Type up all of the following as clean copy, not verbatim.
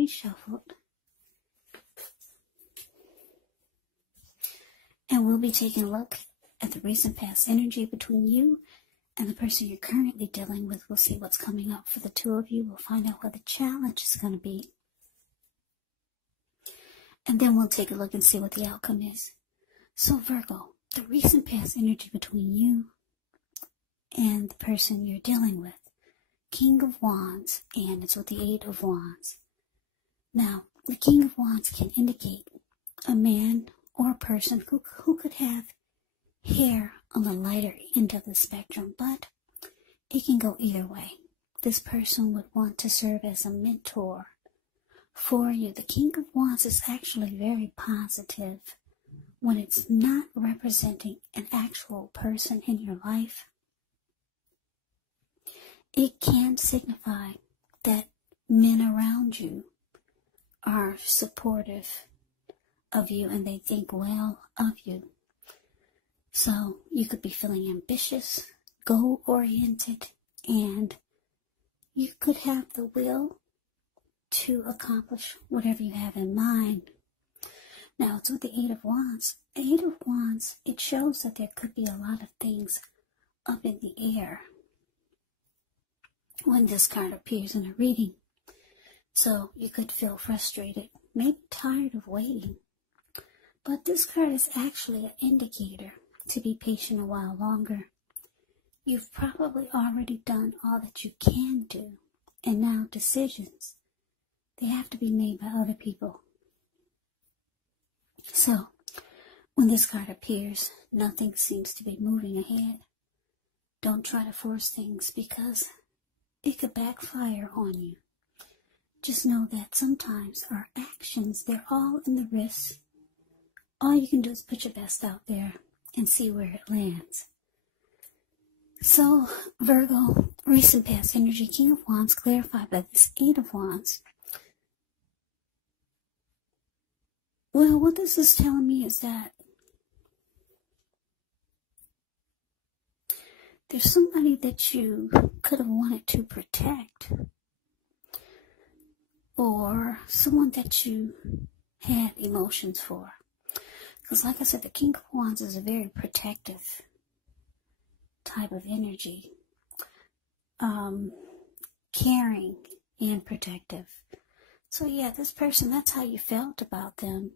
already shuffled. And we'll be taking a look at the recent past energy between you and the person you're currently dealing with. We'll see what's coming up for the two of you. We'll find out what the challenge is going to be. And then we'll take a look and see what the outcome is. So Virgo, the recent past energy between you and the person you're dealing with. King of Wands, and it's with the Eight of Wands. Now, the King of Wands can indicate a man or a person who could have hair on the lighter end of the spectrum, but it can go either way. This person would want to serve as a mentor for you. The King of Wands is actually very positive when it's not representing an actual person in your life. It can signify that men around you are supportive of you and they think well of you. So you could be feeling ambitious, goal-oriented, and you could have the will to accomplish whatever you have in mind. Now, it's with the Eight of Wands. Eight of Wands, it shows that there could be a lot of things up in the air when this card appears in a reading. So you could feel frustrated, maybe tired of waiting. But this card is actually an indicator to be patient a while longer. You've probably already done all that you can do, and now decisions, they have to be made by other people. So, when this card appears, nothing seems to be moving ahead. Don't try to force things because it could backfire on you. Just know that sometimes our actions, they're all in the wrist. All you can do is put your best out there and see where it lands. So, Virgo, recent past energy, King of Wands, clarified by this Eight of Wands. Well, what this is telling me is that there's somebody that you could have wanted to protect, or someone that you had emotions for. Because like I said, the King of Wands is a very protective type of energy. Caring and protective. So yeah, this person, that's how you felt about them.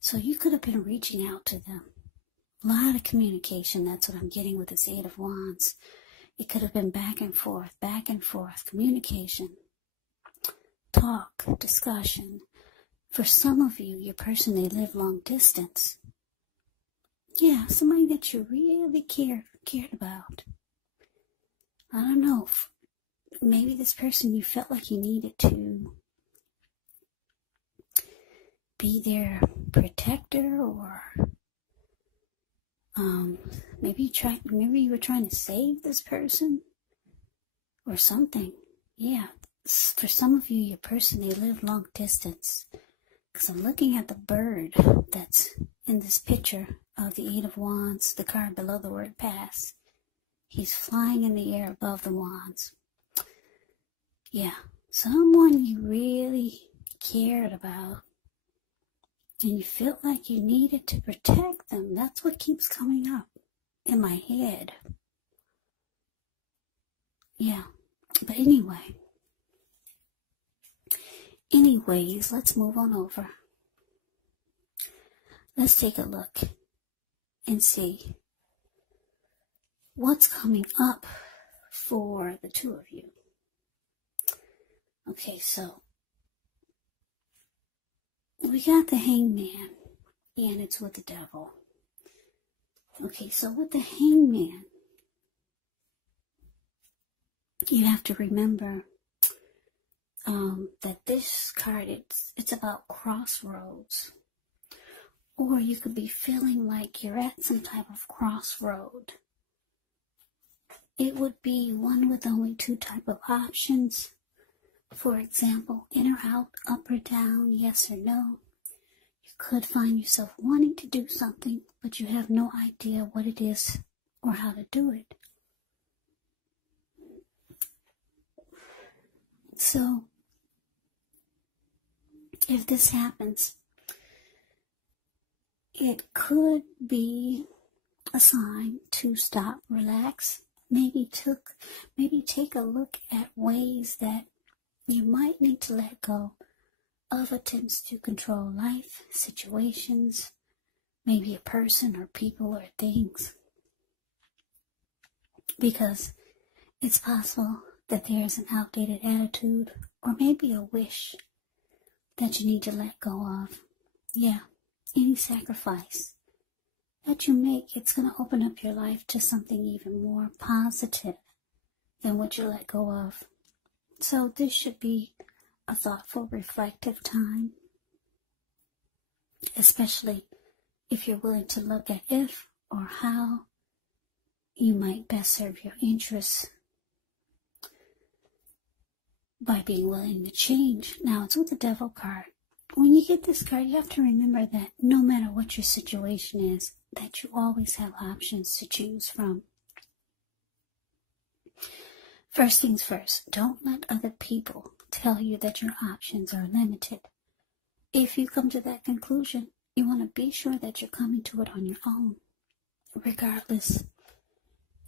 So you could have been reaching out to them. A lot of communication, that's what I'm getting with this Eight of Wands. It could have been back and forth, communication, talk, discussion. For some of you, your person, they live long distance. Yeah, somebody that you really cared about. I don't know. Maybe this person, you felt like you needed to be their protector, or maybe you were trying to save this person or something. Yeah, for some of you, your person, they live long distance. Because I'm looking at the bird that's in this picture of the Eight of Wands, the card below the word pass. He's flying in the air above the wands. Yeah, someone you really cared about, and you felt like you needed to protect them. That's what keeps coming up in my head. Yeah, but anyways, let's move on over. Let's take a look and see what's coming up for the two of you. Okay, so we got the Hangman, and it's with the Devil. Okay, so with the Hangman, you have to remember that this card, it's about crossroads. Or you could be feeling like you're at some type of crossroad. It would be one with only two type of options. For example, in or out, up or down, yes or no. You could find yourself wanting to do something, but you have no idea what it is or how to do it. So, if this happens, it could be a sign to stop, relax, maybe take a look at ways that you might need to let go of attempts to control life, situations, maybe a person or people or things. Because it's possible that there's an outdated attitude or maybe a wish that you need to let go of. Yeah, any sacrifice that you make, it's going to open up your life to something even more positive than what you let go of. So this should be a thoughtful, reflective time, especially if you're willing to look at if or how you might best serve your interests by being willing to change. Now, it's with the Devil card. When you get this card, you have to remember that no matter what your situation is, that you always have options to choose from. First things first, don't let other people tell you that your options are limited. If you come to that conclusion, you want to be sure that you're coming to it on your own. Regardless,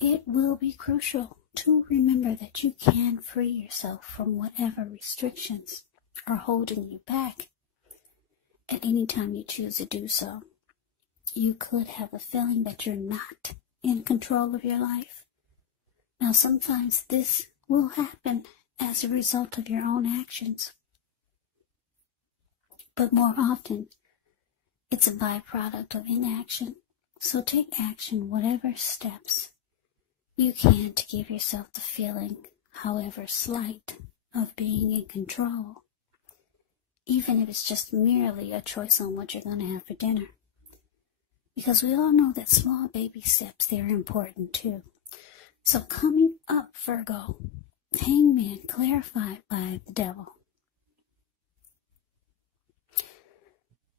it will be crucial to remember that you can free yourself from whatever restrictions are holding you back at any time you choose to do so. You could have a feeling that you're not in control of your life. Now, sometimes this will happen as a result of your own actions, but more often, it's a byproduct of inaction. So take action, whatever steps you can, to give yourself the feeling, however slight, of being in control, even if it's just merely a choice on what you're going to have for dinner. Because we all know that small baby steps, they're important too. So coming up, Virgo, Hangman, clarified by the Devil.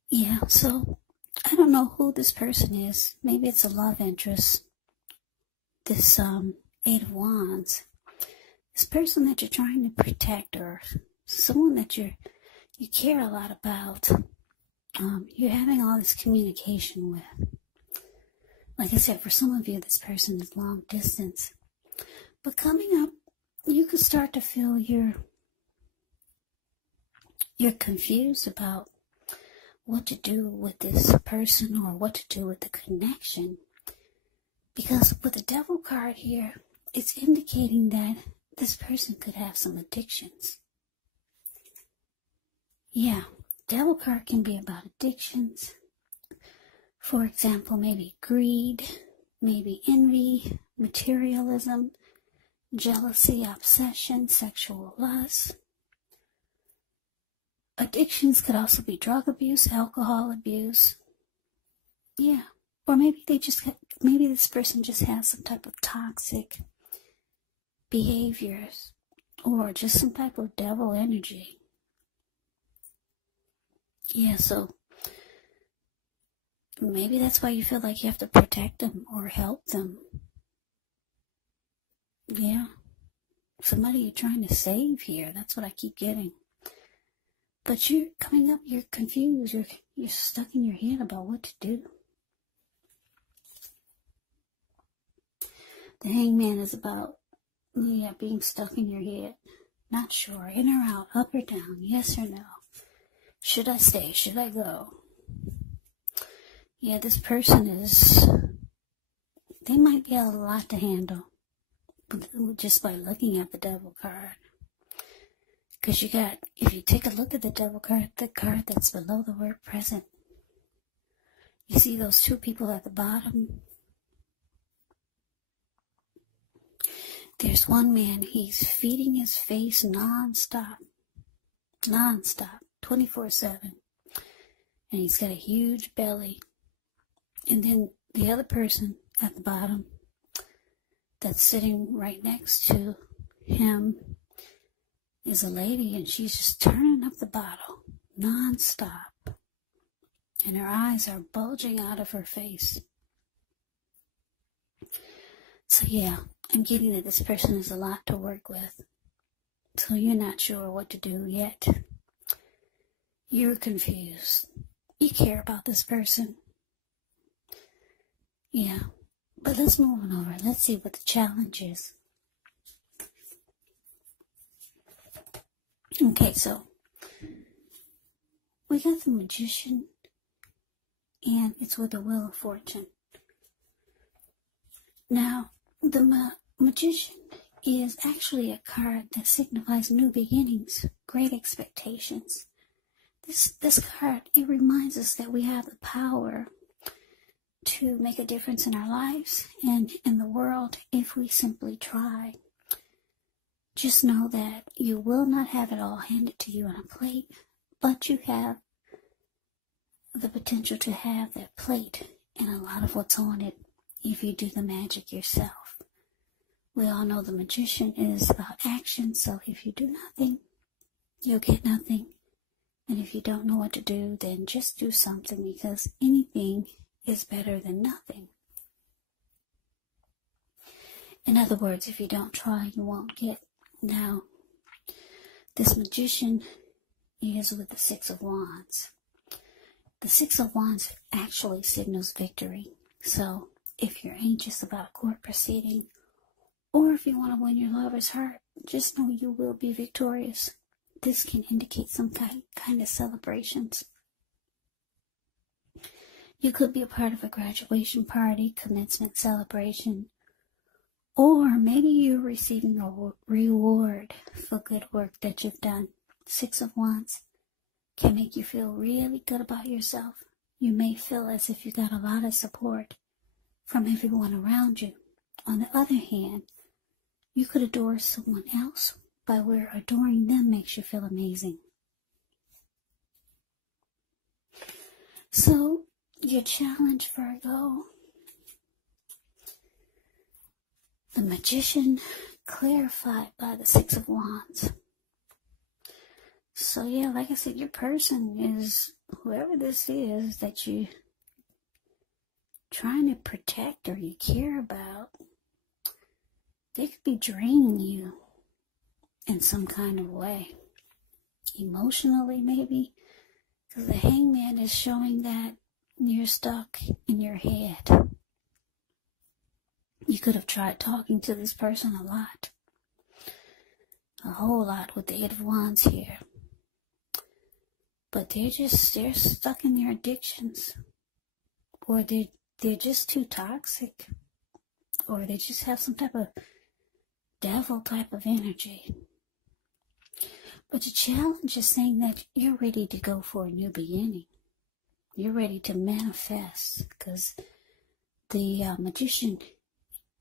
Yeah, so I don't know who this person is. Maybe it's a love interest. This Eight of Wands. This person that you're trying to protect, or someone that you care a lot about. You're having all this communication with. Like I said, for some of you, this person is long distance. But coming up, you could start to feel you're confused about what to do with this person or what to do with the connection. Because with the Devil card here, it's indicating that this person could have some addictions. Yeah, Devil card can be about addictions. For example, maybe greed, maybe envy, materialism, jealousy, obsession, sexual lust. Addictions could also be drug abuse, alcohol abuse. Yeah, or maybe maybe this person just has some type of toxic behaviors, or just some type of devil energy. Yeah, so maybe that's why you feel like you have to protect them or help them. Yeah. Somebody you're trying to save here. That's what I keep getting. But you're coming up, you're confused. You're stuck in your head about what to do. The Hangman is about, being stuck in your head. Not sure. In or out, up or down, yes or no. Should I stay? Should I go? Yeah, this person they might be a lot to handle just by looking at the Devil card. Because if you take a look at the Devil card, the card that's below the word present, you see those two people at the bottom? There's one man, he's feeding his face non-stop, 24/7. And he's got a huge belly. And then the other person at the bottom that's sitting right next to him is a lady, and she's just turning up the bottle non-stop. And her eyes are bulging out of her face. So yeah, I'm getting that this person is a lot to work with. So you're not sure what to do yet. You're confused. You care about this person. Yeah. But let's move on over. Let's see what the challenge is. Okay, so we got the Magician, and it's with the Wheel of Fortune. Now, the Magician is actually a card that signifies new beginnings, great expectations. This card, it reminds us that we have the power to make a difference in our lives and in the world if we simply try. Just know that you will not have it all handed to you on a plate, but you have the potential to have that plate and a lot of what's on it if you do the magic yourself. We all know the Magician is about action, so if you do nothing, you'll get nothing. And if you don't know what to do, then just do something, because anything is better than nothing. In other words, if you don't try, you won't get. Now, this Magician is with the Six of Wands. The Six of Wands actually signals victory. So, if you're anxious about a court proceeding, or if you want to win your lover's heart, just know you will be victorious. This can indicate some kind of celebrations. You could be a part of a graduation party, commencement celebration, or maybe you're receiving a reward for good work that you've done. Six of Wands can make you feel really good about yourself. You may feel as if you got a lot of support from everyone around you. On the other hand, you could adore someone else by where adoring them makes you feel amazing. So, your challenge, Virgo. The Magician clarified by the Six of Wands. So yeah, like I said, your person is, whoever this is that you trying to protect or you care about, they could be draining you in some kind of way. Emotionally, maybe. Because the Hangman is showing that you're stuck in your head. You could have tried talking to this person a lot. A whole lot with the Eight of Wands here. But they're stuck in their addictions. Or they're just too toxic. Or they just have some type of devil type of energy. But the challenge is saying that you're ready to go for a new beginning. You're ready to manifest. Because the Magician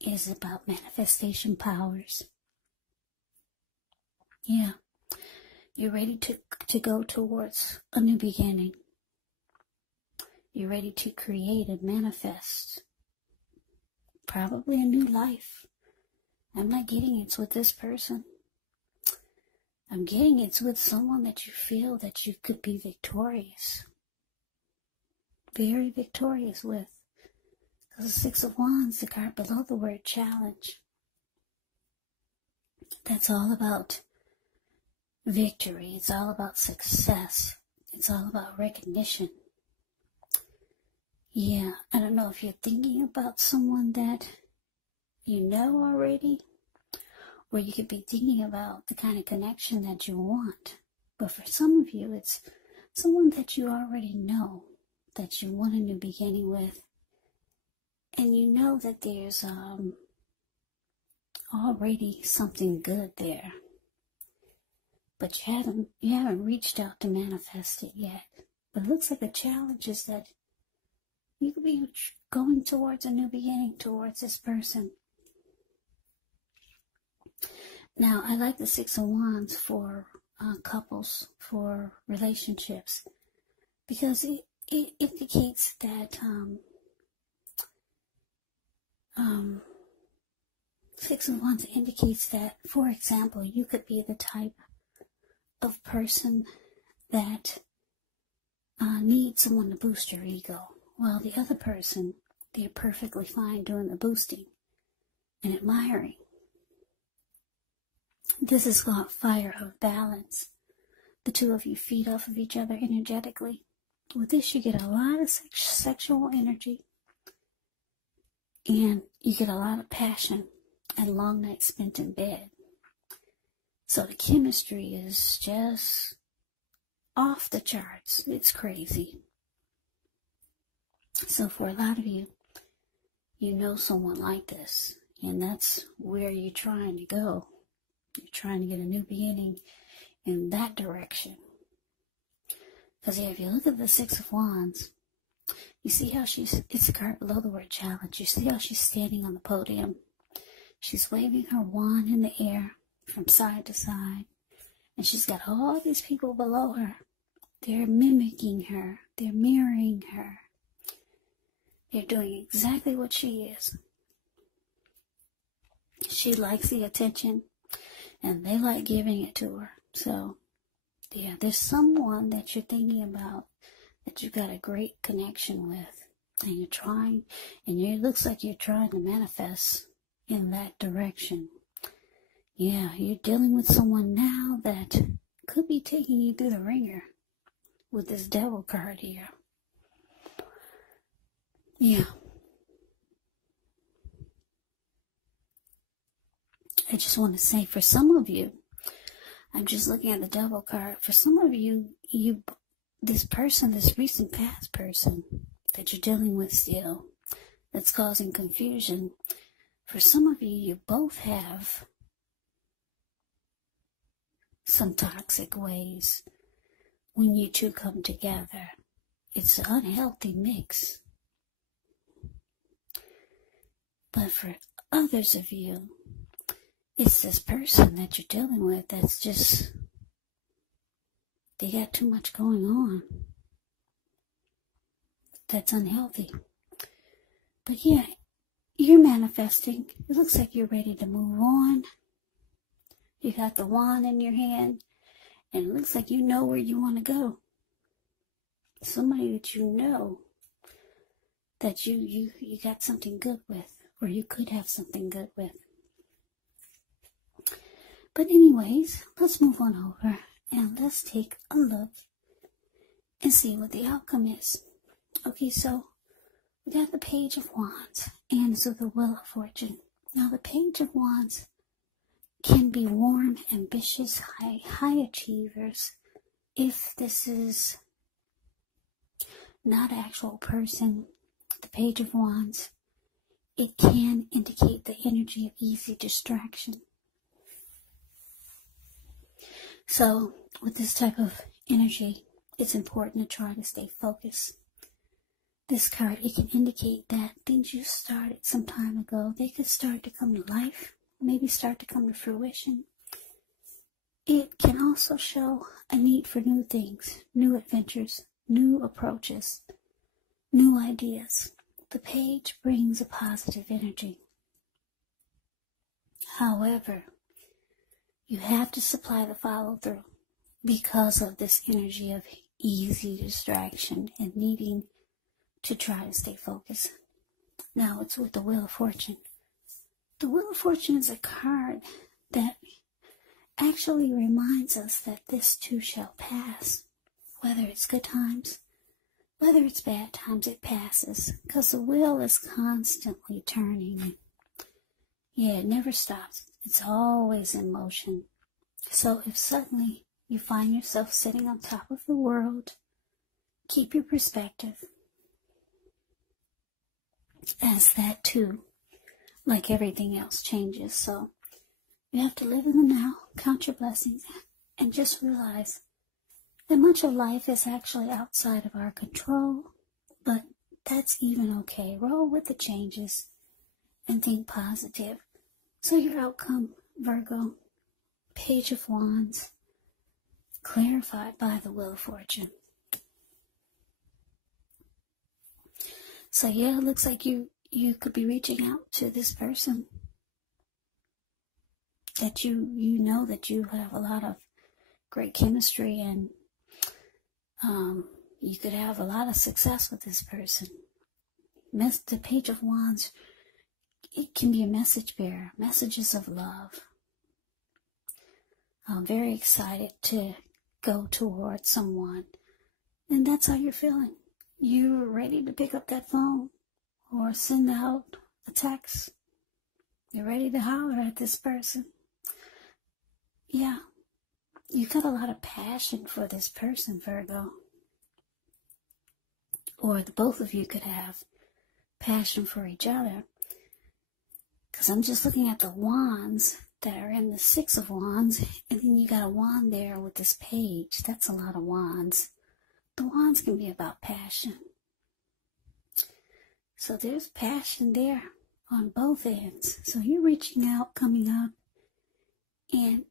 is about manifestation powers. Yeah. You're ready to go towards a new beginning. You're ready to create and manifest. Probably a new life. I'm not getting it's with this person. I'm getting it's with someone that you feel that you could be victorious. Very victorious with. Because the Six of Wands, the card below the word challenge. That's all about victory. It's all about success. It's all about recognition. Yeah, I don't know if you're thinking about someone that you know already, or you could be thinking about the kind of connection that you want. But for some of you, it's someone that you already know, that you want a new beginning with. And you know that there's already something good there. But you haven't reached out to manifest it yet. But it looks like the challenge is that you could be going towards a new beginning towards this person. Now, I like the Six of Wands for couples, for relationships, because it indicates that Six of Wands indicates that, for example, you could be the type of person that needs someone to boost your ego, while the other person, they're perfectly fine doing the boosting and admiring. This is called fire of balance. the two of you feed off of each other energetically. With this, you get a lot of sexual energy, and you get a lot of passion and long nights spent in bed. So the chemistry is just off the charts. It's crazy. So for a lot of you, you know someone like this, and that's where you're trying to go. You're trying to get a new beginning in that direction. Because if you look at the Six of Wands, you see how it's a card below the word challenge. You see how she's standing on the podium. She's waving her wand in the air from side to side. And she's got all these people below her. They're mimicking her. They're mirroring her. They're doing exactly what she is. She likes the attention, and they like giving it to her. So, yeah, there's someone that you're thinking about that you've got a great connection with, and you're trying, and it looks like you're trying to manifest in that direction. Yeah, you're dealing with someone now that could be taking you through the ringer with this Devil card here. Yeah. I just want to say, for some of you, I'm just looking at the Devil card. For some of you, this person, this recent past person that you're dealing with still, that's causing confusion, for some of you, you both have some toxic ways when you two come together. It's an unhealthy mix. But for others of you, it's this person that you're dealing with that's just, they got too much going on. That's unhealthy. But yeah, you're manifesting. It looks like you're ready to move on. You got the wand in your hand, and it looks like you know where you want to go. Somebody that you know that you got something good with, or you could have something good with. But anyways, let's move on over and let's take a look and see what the outcome is. Okay, so we got the Page of Wands and so the Wheel of Fortune. Now the Page of Wands can be warm, ambitious, high achievers. If this is not an actual person, the Page of Wands, it can indicate the energy of easy distraction. So with this type of energy, it's important to try to stay focused. This card, it can indicate that things you started some time ago, they could start to come to life, maybe start to come to fruition. It can also show a need for new things, new adventures, new approaches, new ideas. The page brings a positive energy. However, you have to supply the follow-through because of this energy of easy distraction and needing to try to stay focused. Now it's with the Wheel of Fortune. The Wheel of Fortune is a card that actually reminds us that this too shall pass. Whether it's good times, whether it's bad times, it passes. Because the wheel is constantly turning. Yeah, it never stops. It's always in motion. So if suddenly you find yourself sitting on top of the world, keep your perspective, as that too, like everything else, changes. So you have to live in the now, count your blessings, and just realize that much of life is actually outside of our control, but that's even okay. Roll with the changes and think positive. So your outcome, Virgo, Page of Wands, clarified by the Wheel of Fortune. So yeah, it looks like you could be reaching out to this person that you know that you have a lot of great chemistry, and you could have a lot of success with this person. The Page of Wands, it can be a message bearer, messages of love. I'm very excited to go towards someone, and that's how you're feeling. You're ready to pick up that phone or send out a text. You're ready to holler at this person. Yeah, you got a lot of passion for this person, Virgo. Or the both of you could have passion for each other. Because I'm just looking at the wands that are in the Six of Wands, and then you got a wand there with this page. That's a lot of wands. The wands can be about passion. So there's passion there on both ends. So you're reaching out, coming up, and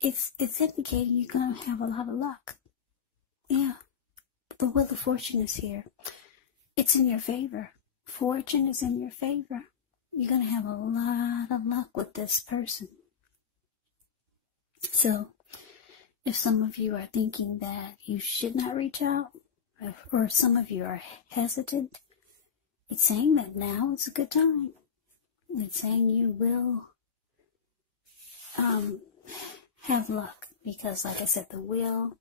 it's indicating you're going to have a lot of luck. Yeah. The Wheel of Fortune is here. It's in your favor. Fortune is in your favor. You're going to have a lot of luck with this person. So, if some of you are thinking that you should not reach out, or some of you are hesitant, it's saying that now is a good time. It's saying you will have luck. Because, like I said, the wheel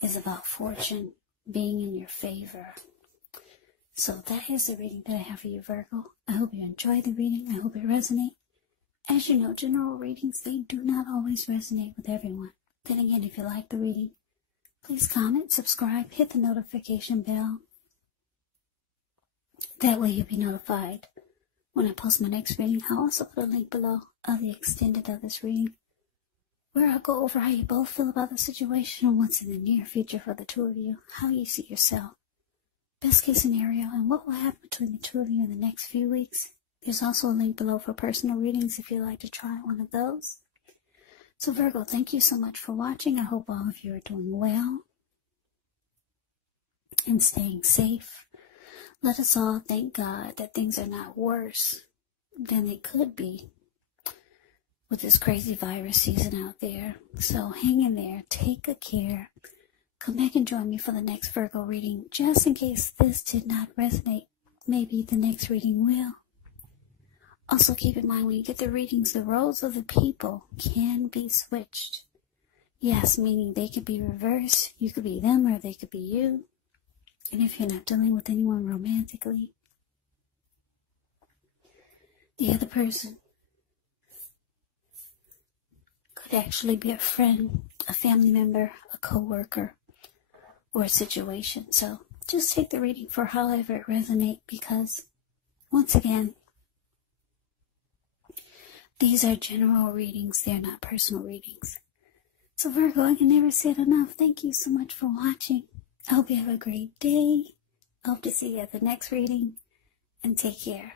is about fortune being in your favor. So that is the reading that I have for you, Virgo. I hope you enjoyed the reading. I hope it resonates. As you know, general readings, they do not always resonate with everyone. Then again, if you like the reading, please comment, subscribe, hit the notification bell. That way you'll be notified when I post my next reading. I'll also put a link below of the extended of this reading, where I'll go over how you both feel about the situation and what's in the near future for the two of you, how you see yourself, best case scenario, and what will happen between the two of you in the next few weeks. There's also a link below for personal readings if you'd like to try one of those. So Virgo, thank you so much for watching. I hope all of you are doing well and staying safe. Let us all thank God that things are not worse than they could be with this crazy virus season out there. So hang in there, take good care. Come back and join me for the next Virgo reading. Just in case this did not resonate, maybe the next reading will. Also keep in mind when you get the readings, the roles of the people can be switched. Yes, meaning they could be reversed. You could be them or they could be you. And if you're not dealing with anyone romantically, the other person could actually be a friend, a family member, a co-worker, or a situation. So just take the reading for however it resonates, because once again, these are general readings. They're not personal readings. So Virgo, I can never say it enough. Thank you so much for watching. I hope you have a great day. I hope to see you at the next reading, and take care.